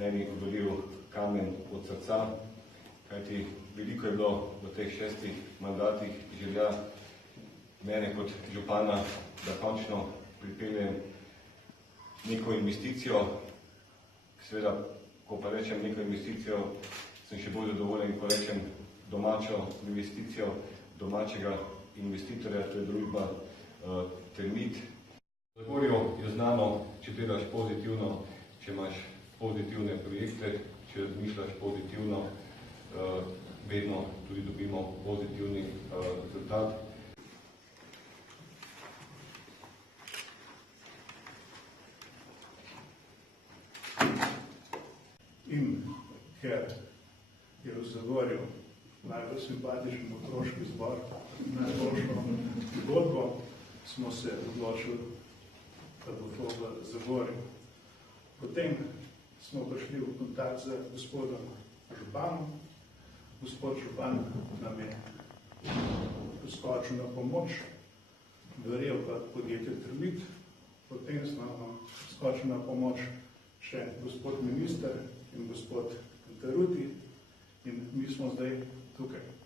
meni odvalil kamen od srca, kajti veliko je bilo v teh 6 mandatih želja mene kot župana, da končno pripeljem neko investicijo. Seveda, ko pa rečem neko investicijo, sem še bolj zadovoljen, ko rečem domačo investicijo, domačega investitorja, to je družba Termit. V Zagorju je znano, če delaš pozitivno, če imaš pozitivne projekte, če razmišljaš pozitivno, vedno tudi dobimo pozitivni rezultat. In ker je v Zagorju najbolj simpatičen otroški zbor, najboljšo zgodbo, smo se odločili, da bo to v Zagorju. Potem smo prišli v kontakt z gospodom županom. Gospod župan nam je priskočil na pomoč, verjel pa podjetje Termit. Potem smo nam priskočili na pomoč še gospod minister in gospod Taruti in mi smo zdaj tukaj.